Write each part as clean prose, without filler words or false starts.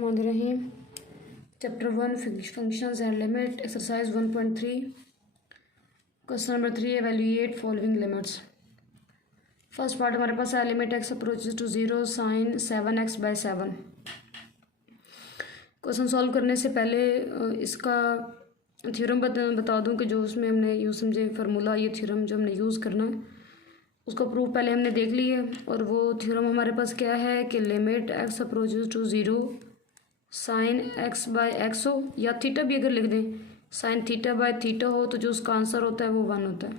Rahim chapter 1 functions and limit exercise 1.3 question number 3 evaluate following limits. First part हमारे पास है limit x approaches to 0 sine 7x/7। Question solve करने से पहले इसका थ्योरम बता दूं कि जो उसमें हमने यूँ समझे फार्मूला, ये थ्योरम जो हमने यूज़ करना है उसका प्रूफ पहले हमने देख ली है। और वो थ्योरम हमारे पास क्या है कि limit x approaches to 0 sine x/x हो, या थीटा भी अगर लिख दें साइन थीटा/थीटा हो, तो जो उसका आंसर होता है वो 1 होता है।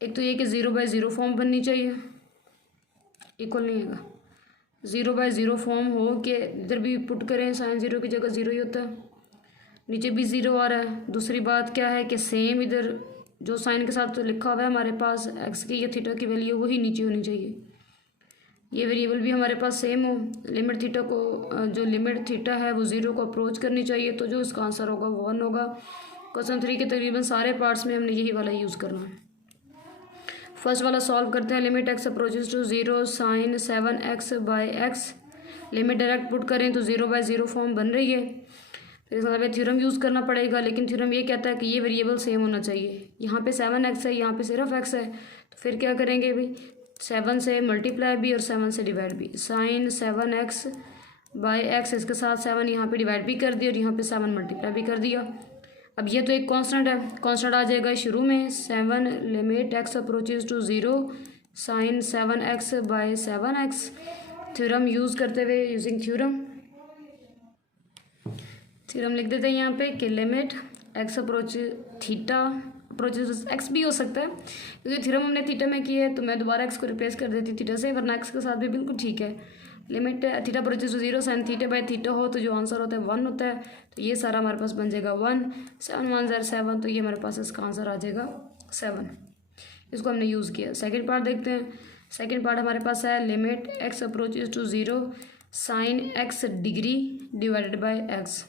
एक तो ये कि 0/0 फॉर्म बननी चाहिए, इक्वल नहीं होगा, 0/0 फॉर्म हो कि इधर भी पुट करें साइन 0 की जगह 0 ही होता है, नीचे भी 0 आ रहा है। दूसरी बात क्या है कि सेम इधर जो साइन के साथ लिखा हुआ है हमारे पास एक्स की या थीटा की वैल्यू वही नीचे होनी चाहिए। ये वेरिएबल भी हमारे पास सेम हो, लिमिट थीटा को जो लिमिट थीटा है वो 0 को अप्रोच करनी चाहिए, तो जो इसका आंसर होगा वो 1 होगा। क्वेश्चन 3 के तकरीबन सारे पार्ट्स में हमने यही वाला यूज़ करना है। फर्स्ट वाला सॉल्व करते हैं। Limit x approaches to 0 sine 7x/x। Limit direct put करें तो 0/0 फॉर्म बन रही है, फिर इसका मतलब थ्योरम यूज़ करना पड़ेगा। लेकिन थ्योरम ये कहता है कि ये वेरिएबल सेम होना चाहिए। यहाँ पे 7x है, यहाँ पे सिर्फ x है, तो फिर क्या करेंगे भाई, 7 से मल्टीप्लाई भी और 7 से डिवाइड भी। साइन 7x/x, इसके साथ 7 यहाँ पे डिवाइड भी कर दिया और यहाँ पे 7 मल्टीप्लाई भी कर दिया। अब ये तो एक कांस्टेंट है, कांस्टेंट आ जाएगा शुरू में 7 limit x approaches to 0 sine 7x/7x। Theorem use करते हुए यूजिंग थ्योरम लिख देते हैं यहाँ पे कि limit x approaches theta approaches x भी हो सकता है, क्योंकि थ्योरम हमने थीटा में की है तो मैं दोबारा एक्स को रिप्लेस कर देती थीटा से, वरना एक्स के साथ भी बिल्कुल ठीक है। Limit theta approaches to 0 sine theta theta हो, तो जो आंसर होता है 1 होता है, तो ये सारा हमारे पास बन जाएगा 1। 7 1 0 7, तो ये हमारे पास इसका आंसर आ जाएगा 7। इसको हमने यूज़ किया। सेकेंड पार्ट देखते हैं। सेकेंड पार्ट हमारे पास है limit x approaches to 0 sine x degree divided by x.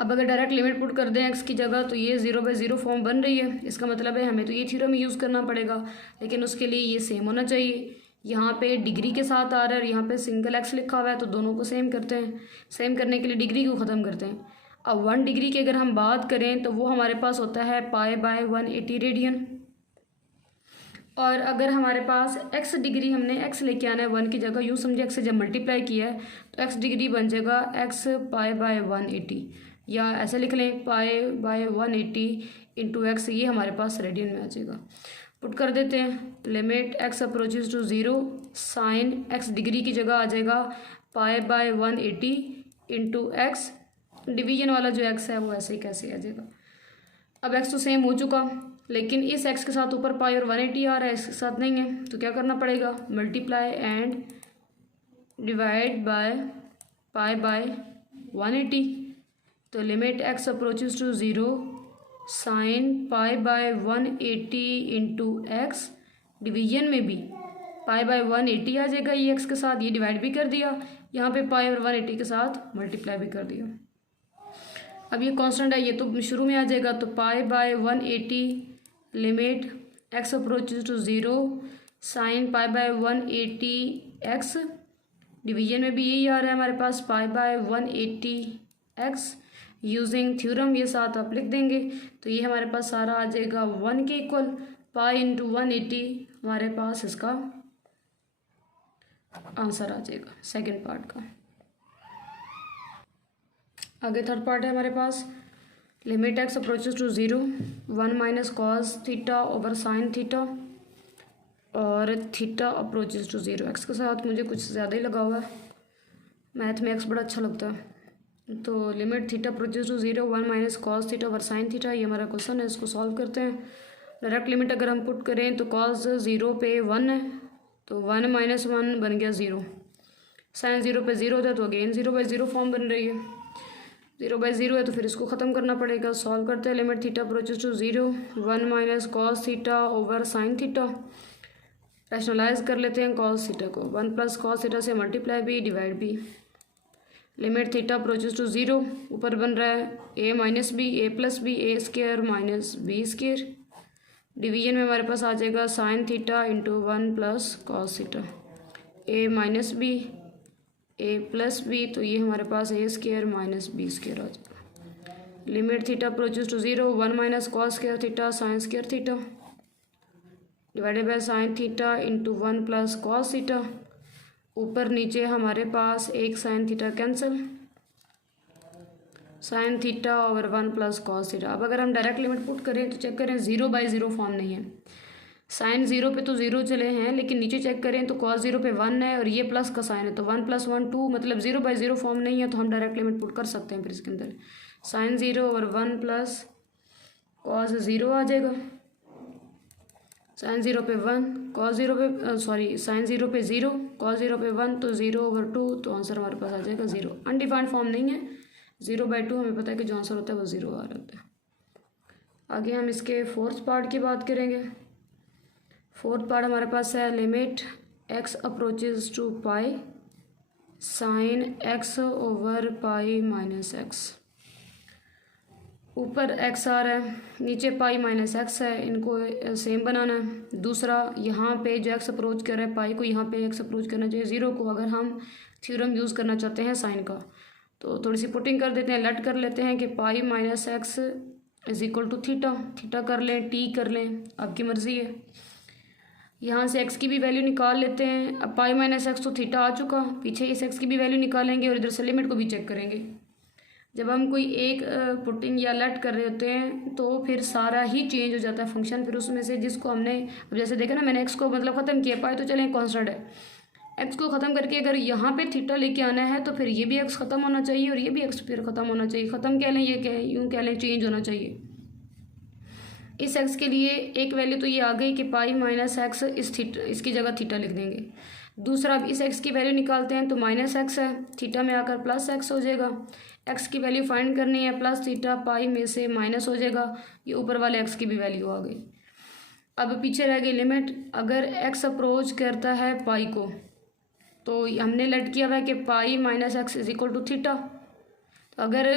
अब अगर डायरेक्ट लिमिट पुट कर दें x की जगह, तो ये 0/0 फॉर्म बन रही है। इसका मतलब है हमें तो ये थ्योरम यूज़ करना पड़ेगा, लेकिन उसके लिए ये सेम होना चाहिए। यहाँ पे डिग्री के साथ आ रहा है और यहाँ पे सिंगल x लिखा हुआ है, तो दोनों को सेम करते हैं। सेम करने के लिए डिग्री को ख़त्म करते हैं। अब 1 डिग्री की अगर हम बात करें तो वो हमारे पास होता है π/180 रेडियन। और अगर हमारे पास x डिग्री, हमने x लेके आना है 1 की जगह, यूँ समझे x से जब मल्टीप्लाई किया है तो x डिग्री बन जाएगा x π/180, या ऐसे लिख लें π/180 इंटू एक्स, ये हमारे पास रेडियन में आ जाएगा। पुट कर देते हैं। Limit x approaches to 0 sine x degree की जगह आ जाएगा π/180 इंटू एक्स, डिवीजन वाला जो x है वो ऐसे ही कैसे आ जाएगा। अब x तो सेम हो चुका, लेकिन इस x के साथ ऊपर पाई और 180 आ रहा है, इसके साथ नहीं है, तो क्या करना पड़ेगा, मल्टीप्लाई एंड डिवाइड बाय π/180। तो limit x approaches to 0 sine π/180 into x, division में भी π/180 आ जाएगा ये x के साथ, ये डिवाइड भी कर दिया, यहाँ पे पाई और 180 के साथ मल्टीप्लाई भी कर दिया। अब ये कांस्टेंट है, ये तो शुरू में आ जाएगा, तो π/180 limit x approaches to 0 sine π/180 x, division में भी यही आ रहा है हमारे पास π/180 x। यूजिंग थ्योरम ये साथ आप लिख देंगे, तो ये हमारे पास सारा आ जाएगा 1 के इक्वल। पाई इंटू 180 हमारे पास इसका आंसर आ जाएगा सेकेंड पार्ट का। आगे थर्ड पार्ट है हमारे पास। Limit x approaches to 0 1 minus cos theta over sine theta, और थीटा अप्रोचेज टू 0। एक्स के साथ मुझे कुछ ज़्यादा ही लगा हुआ है, मैथ में एक्स बड़ा अच्छा लगता है। तो limit theta approaches to 0 1 minus cos theta over sine theta, ये हमारा क्वेश्चन है, इसको सॉल्व करते हैं। डायरेक्ट लिमिट अगर हम पुट करें तो कॉस 0 पे 1 है, तो 1 माइनस 1 बन गया 0। साइन 0 पे 0 था, तो अगेन 0/0 फॉर्म बन रही है। 0/0 है तो फिर इसको ख़त्म करना पड़ेगा। सॉल्व करते हैं। Limit theta approaches to 0 1 minus cos theta over sine theta, rationalise कर लेते हैं कॉस थीटा को, 1 प्लस कॉस थीटा से मल्टीप्लाई भी डिवाइड भी। लिमिट थीटा अप्रोचेज टू 0, ऊपर बन रहा है a minus b, a plus b, a square minus b square, division में हमारे पास आ जाएगा sine theta into 1 plus cos theta, a minus b, a plus B, तो ये हमारे पास a square minus b square आ जाएगा। Limit theta approaches to 0, 1 minus cos square theta sine square theta divided by sine theta into 1 plus cos theta. ऊपर नीचे हमारे पास एक sine theta cancel, sine theta over 1 plus cos theta. अब अगर हम डायरेक्ट लिमिट पुट करें तो चेक करें 0/0 फॉर्म नहीं है। साइन 0 पे तो 0 चले हैं, लेकिन नीचे चेक करें तो कॉस 0 पे 1 है और ये प्लस का साइन है, तो 1 + 1 2, मतलब 0/0 फॉर्म नहीं है, तो हम डायरेक्ट लिमिट पुट कर सकते हैं। फिर इसके अंदर साइन 0 ओवर 1 प्लस कॉस 0 आ जाएगा। साइन 0 पे 1, कॉस 0 पे साइन 0 पे 0, कॉस 0 पे 1, तो 0/2, तो आंसर हमारे पास आ जाएगा 0। अनडिफाइंड फॉर्म नहीं है, 0/2 हमें पता है कि जो आंसर होता है वो 0 आ रहा होता है। आगे हम इसके फोर्थ पार्ट की बात करेंगे। फोर्थ पार्ट हमारे पास है limit x approaches to pi sine x over pi minus x. ऊपर x आ रहा है, नीचे पाई माइनस एक्स है, इनको सेम बनाना है। दूसरा यहाँ पे जो x अप्रोच कर रहा है पाई को, यहाँ पे x अप्रोच करना चाहिए 0 को। अगर हम थ्योरम यूज़ करना चाहते हैं साइन का, तो थोड़ी सी पुटिंग कर देते हैं, लेट कर लेते हैं कि pi minus x is equal to theta. Theta कर लें, टी कर लें, आपकी मर्ज़ी है। यहाँ से x की भी वैल्यू निकाल लेते हैं। अब पाई माइनस एक्स तो थीटा आ चुका, पीछे इस x की भी वैल्यू निकालेंगे और इधर से लिमिट को भी चेक करेंगे। जब हम कोई एक पुटिंग या लेट कर रहे होते हैं तो फिर सारा ही चेंज हो जाता है फंक्शन। फिर उसमें से जिसको हमने, अब जैसे देखा ना, मैंने x को मतलब ख़त्म किया, पाई तो चलें कॉन्स्टेंट है, x को ख़त्म करके अगर यहाँ पे थीटा लेके आना है तो फिर ये भी x ख़त्म होना चाहिए और ये भी x फिर ख़त्म होना चाहिए। ख़त्म कह लें, ये कह यूँ कह लें, चेंज होना चाहिए। इस x के लिए एक वैल्यू तो ये आ गई कि पाई माइनस एक्स इसकी जगह थीटा लिख देंगे। दूसरा, अब इस x की वैल्यू निकालते हैं तो माइनस एक्स है, थीटा में आकर प्लस एक्स हो जाएगा। x की वैल्यू फाइंड करनी है, प्लस थीटा पाई में से माइनस हो जाएगा, ये ऊपर वाले x की भी वैल्यू आ गई। अब पीछे रह गई लिमिट। अगर x अप्रोच करता है पाई को, तो हमने लेट किया हुआ है कि pi minus x is equal to theta. तो अगर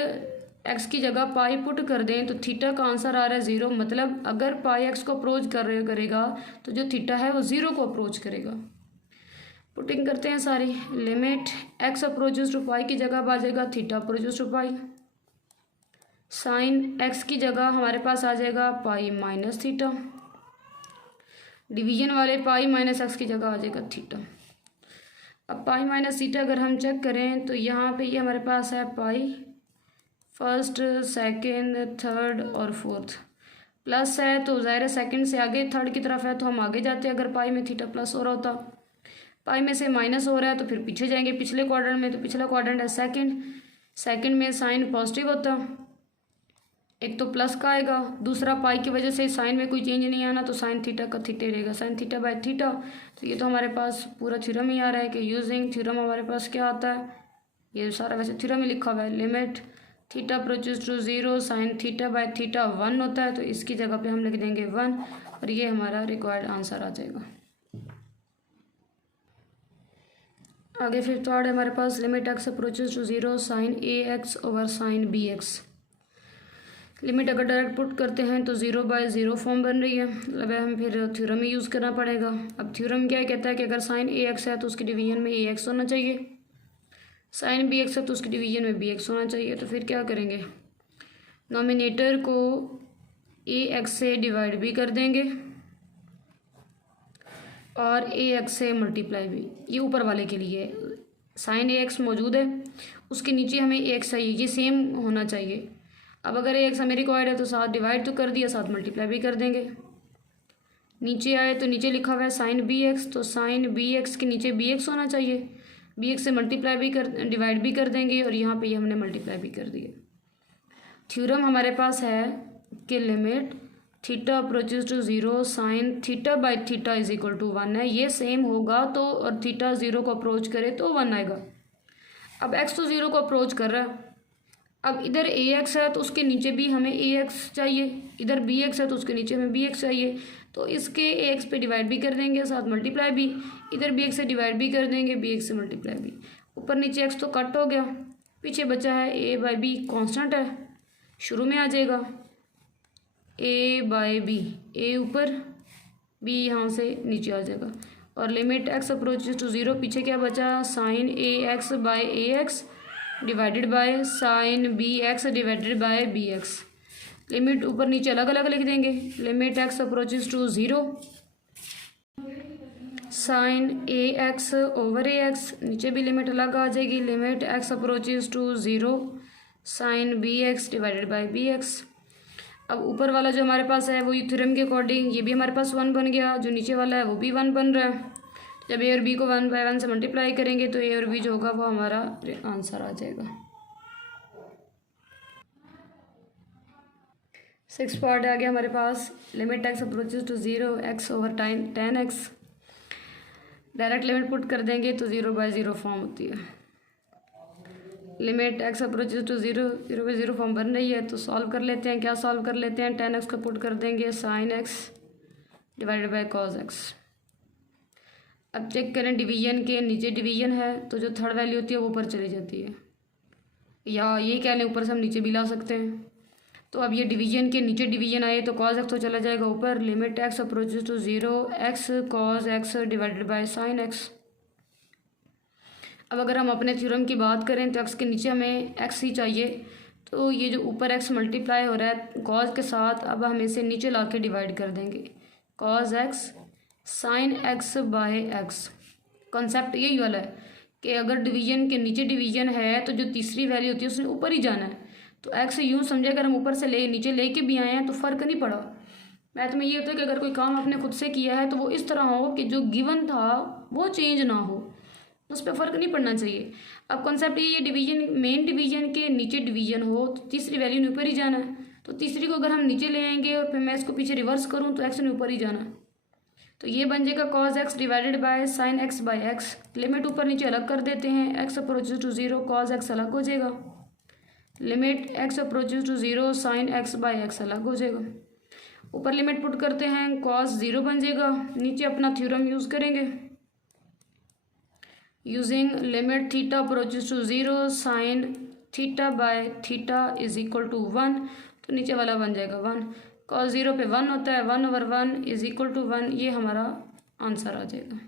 x की जगह पाई पुट कर दें तो थीटा का आंसर आ रहा है 0। मतलब अगर पाई x को अप्रोच करेगा तो जो थीटा है वो 0 को अप्रोच करेगा। पुटिंग करते हैं sorry. Limit x approaches to pi की जगह आ जाएगा theta approaches to pi. Sine x की जगह हमारे पास आ जाएगा पाई माइनस थीटा। डिवीजन वाले पाई माइनस एक्स की जगह आ जाएगा थीटा। अब पाई माइनस थीटा अगर हम चेक करें तो यहाँ पे ये हमारे पास है पाई फर्स्ट, सेकंड, थर्ड और फोर्थ। प्लस है तो ज़ाहिर है सेकंड से आगे थर्ड की तरफ है तो हम आगे जाते हैं। अगर पाई में थीटा प्लस हो रहा होता, पाई में से माइनस हो रहा है तो फिर पीछे जाएंगे पिछले क्वाड्रेंट में। तो पिछला क्वाड्रेंट है सेकंड, सेकंड में साइन पॉजिटिव होता, एक तो प्लस का आएगा, दूसरा पाई की वजह से साइन में कोई चेंज नहीं आना तो साइन थीटा का थीटा रहेगा, साइन थीटा बाय थीटा। तो ये तो हमारे पास पूरा थ्योरम ही आ रहा है कि यूजिंग थ्योरम हमारे पास क्या आता है, ये सारा वैसे थ्योरम ही लिखा हुआ है। Limit theta approaches to 0 sine theta by theta 1 होता है, तो इसकी जगह पे हम लिख देंगे 1 और ये हमारा रिक्वायर्ड आंसर आ जाएगा। आगे फिफ्थ पार्ट है हमारे पास limit x approaches to 0 sine ax over sine bx। Limit अगर डायरेक्ट पुट करते हैं तो 0/0 फॉर्म बन रही है, मतलब हम फिर थ्योरम ही यूज़ करना पड़ेगा। अब थ्योरम क्या कहता है कि अगर साइन ax है तो उसके डिवीजन में ax होना चाहिए, साइन bx है तो उसके डिवीजन में bx होना चाहिए। तो फिर क्या करेंगे, नॉमिनेटर को ax से डिवाइड भी कर देंगे और ax से मल्टीप्लाई भी। ये ऊपर वाले के लिए साइन ax मौजूद है, उसके नीचे हमें ax चाहिए, ये सेम होना चाहिए। अब अगर ax हमें रिक्वायर्ड है तो साथ डिवाइड तो कर दिया, साथ मल्टीप्लाई भी कर देंगे। नीचे आए तो नीचे लिखा हुआ है साइन bx, तो साइन bx के नीचे bx होना चाहिए, bx से मल्टीप्लाई भी कर डिवाइड भी कर देंगे और यहाँ पे ये हमने मल्टीप्लाई भी कर दिया। थ्योरम हमारे पास है कि limit theta approaches to 0 sine theta by theta is equal to 1 है, ये सेम होगा तो और थीटा 0 को अप्रोच करे तो 1 आएगा। अब x तो 0 को अप्रोच कर रहा है, अब इधर ax है तो उसके नीचे भी हमें ax चाहिए, इधर bx है तो उसके नीचे हमें bx चाहिए। तो इसके ax पे डिवाइड भी कर देंगे, साथ मल्टीप्लाई भी, इधर bx से डिवाइड भी कर देंगे, bx से मल्टीप्लाई भी। ऊपर नीचे x तो कट हो गया, पीछे बचा है a/b, कांस्टेंट है, शुरू में आ जाएगा a/b, a ऊपर b यहाँ से नीचे आ जाएगा। और limit x approaches to zero, पीछे क्या बचा, sine a x by a x divided by sine b x divided by b x. Limit ऊपर नीचे अलग अलग लिख देंगे। Limit x approaches to zero, sine a x over a x, नीचे भी लिमिट अलग आ जाएगी। Limit x approaches to zero, sine b x divided by b x. अब ऊपर वाला जो हमारे पास है वो थ्योरम के अकॉर्डिंग ये भी हमारे पास 1 बन गया, जो नीचे वाला है वो भी 1 बन रहा है। जब ए और बी को 1/1 से मल्टीप्लाई करेंगे तो ए और बी जो होगा वो हमारा आंसर आ जाएगा। 6 पार्ट आ गया हमारे पास। Limit x approaches to zero, x over tan x. Direct limit put कर देंगे तो 0/0 फॉर्म होती है। Limit x approaches to zero, 0/0 form बन रही है, तो सॉल्व कर लेते हैं। क्या सॉल्व कर लेते हैं, tan एक्स को पुट कर देंगे sine x divided by cos x. अब चेक करें डिवीजन के, नीचे डिवीजन है तो जो थर्ड वैल्यू होती है वो ऊपर चली जाती है, या ये कह लें ऊपर से हम नीचे भी ला सकते हैं। तो अब ये डिवीजन के नीचे डिवीजन आए तो कॉस एक्स तो चला जाएगा ऊपर। Limit x approaches to zero, x cos x divided by sine x. अब अगर हम अपने थ्योरम की बात करें तो एक्स के नीचे हमें एक्स ही चाहिए, तो ये जो ऊपर एक्स मल्टीप्लाई हो रहा है कॉस के साथ, अब हम इसे नीचे ला के डिवाइड कर देंगे। Cos x sine x by x. Concept यही वाला है कि अगर डिवीजन के नीचे डिवीजन है तो जो तीसरी वैल्यू होती है उसने ऊपर ही जाना है। तो एक्स यूँ समझे अगर हम ऊपर से नीचे लेके भी आए हैं तो फ़र्क नहीं पड़ा। मैथ में ये होता है कि अगर कोई काम आपने खुद से किया है तो वो इस तरह हो कि जो गिवन था वो चेंज ना हो, उस पर फ़र्क नहीं पड़ना चाहिए। अब कॉन्सेप्ट ये डिवीजन, मेन डिवीजन के नीचे डिवीजन हो तो तीसरी वैल्यू ने ऊपर ही जाना है। तो तीसरी को अगर हम नीचे ले आएंगे और फिर मैं इसको पीछे रिवर्स करूँ तो एक्स ने ऊपर ही जाना है। तो ये बन जाएगा cos x divided by sine x by x. Limit ऊपर नीचे अलग कर देते हैं, x approaches to zero, cos x अलग हो जाएगा। Limit x approaches to zero, sine x by x अलग हो जाएगा। ऊपर लिमिट पुट करते हैं, कॉस ज़ीरो बन जाएगा। नीचे अपना थ्योरम यूज़ करेंगे, using limit theta approaches to zero, sine theta by theta is equal to 1, तो नीचे वाला बन जाएगा 1। कॉस ज़ीरो पे 1 होता है, 1/1 इज इक्वल टू 1, ये हमारा आंसर आ जाएगा।